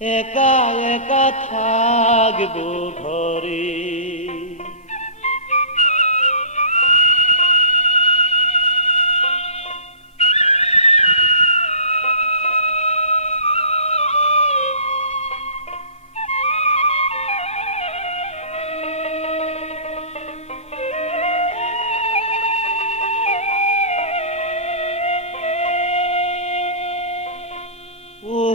একা একা থাকব ঘর।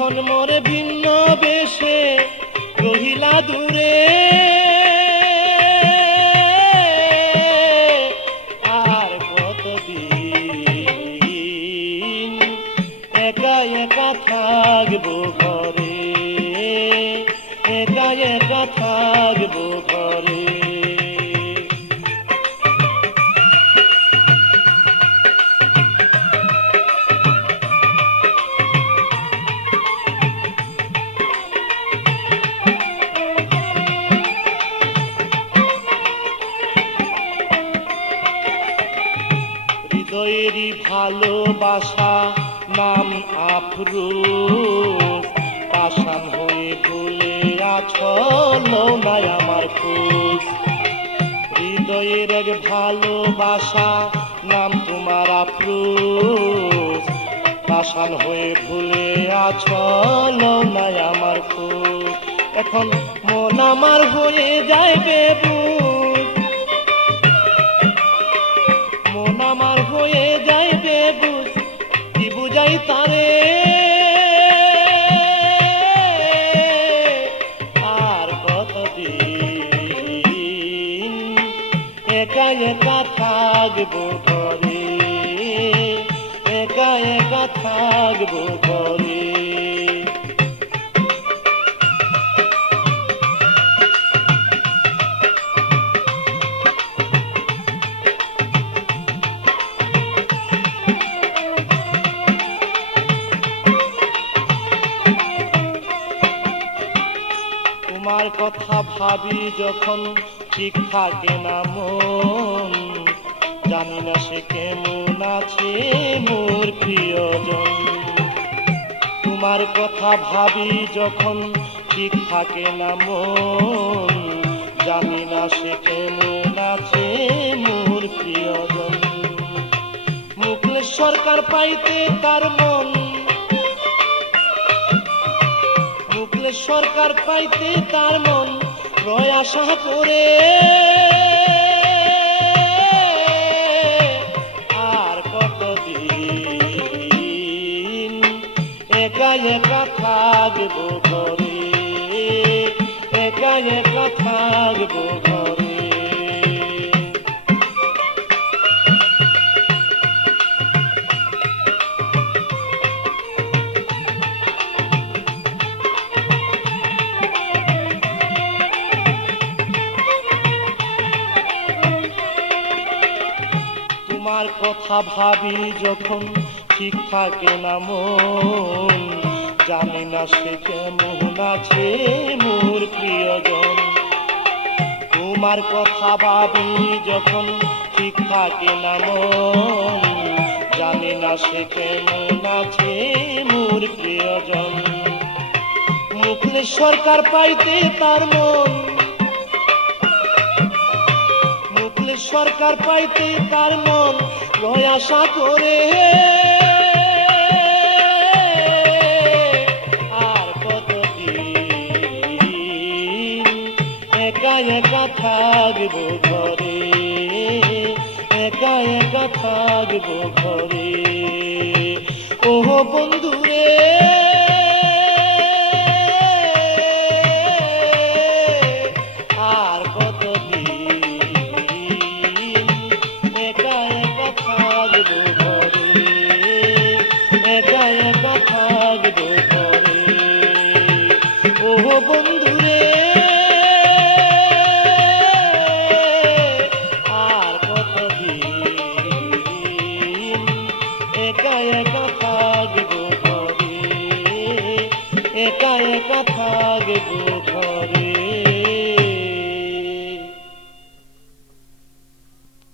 এখন মরে ভিন্ন বেশে রহিলা দূরে। হৃদয়েরই ভালোবাসা, নাম আফরোজ। পাশান হয়ে ভুলে আছল নাই আমার খোঁজ। হৃদয়ের এক ভালোবাসা, নাম তোমার আফরোজ। পাশান হয়ে ভুলে আছল নাই আমার খোঁজ। এখন মন আমার হয়ে যায় বেবুজ। বুঝাই তারে। আর কতদিন একা একা থাকব ঘরে? একা একা থাকব ঘরে? কথা ভাবি যখন ঠিক থাকে না মন। জানি না সে কেমন আছে মোর প্রিয়জন। তোমার কথা ভাবি যখন ঠিক থাকে না মন। জানি না সে কেমন আছে মোর প্রিয়জন। মুখলে সরকার পাইতে তার মন। সরকার পাইতে তার মন রয় আশা করে। আর কতদিন একা একা থাকব ঘরে? একা একা থাকব কথা ভাবি যখন ঠিক থাকে না মন। জানি না সে কেমন আছে মোর প্রিয়জন। তোমার কথা ভাবি যখন ঠিক থাকে না মন। জানি না সে কেমন আছে মোর প্রিয়জন। মুখলে সরকার পাইতে তার মন। সরকার পাইতে তার মন লয় আশা করে। আর কতদিন একা একা থাকব ঘরে? একা একা থাকব ঘরে? বন্ধুরে একা একা থাকব ঘরে।